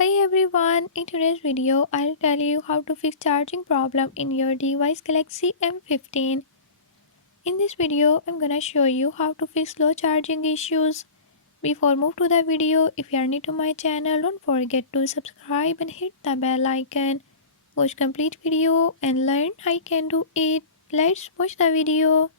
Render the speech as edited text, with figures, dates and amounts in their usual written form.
Hi everyone, in today's video I'll tell you how to fix charging problem in your device Galaxy M15. In this video I'm gonna show you how to fix slow charging issues. Before move to the video, if you are new to my channel, don't forget to subscribe and hit the bell icon. Watch complete video and learn how you can do it. Let's watch the video.